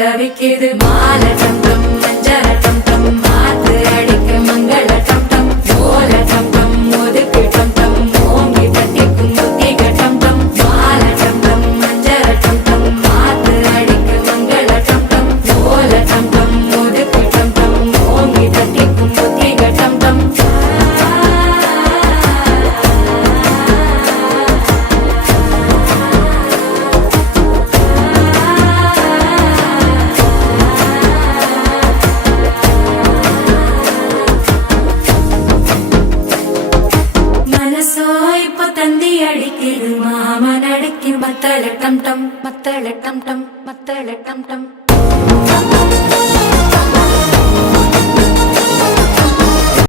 தவிக்குது மால டம் டம் மஞ்சள டம் டம் மாத்து அடிக்க மங்கள டம் டம் ஓல டம் டம் ஒதுக்கு டம் டம் ஓங்கி தட்டிக்கும் புத்திக டம் டம் மால டம் டம் மஞ்சள டம் டம் மாத்து அடிக்க மங்கள டம் டம் ஓல டம் டம் ஒதுக்கு டம் டம் ஓங்கி தட்டிக்கும் புத்திக டம் டம் தந்தி அடிக்குது மாமன் அடிக்கு மத்தள டம் டம் மத்தள டம் டம் மத்தள டம் டம்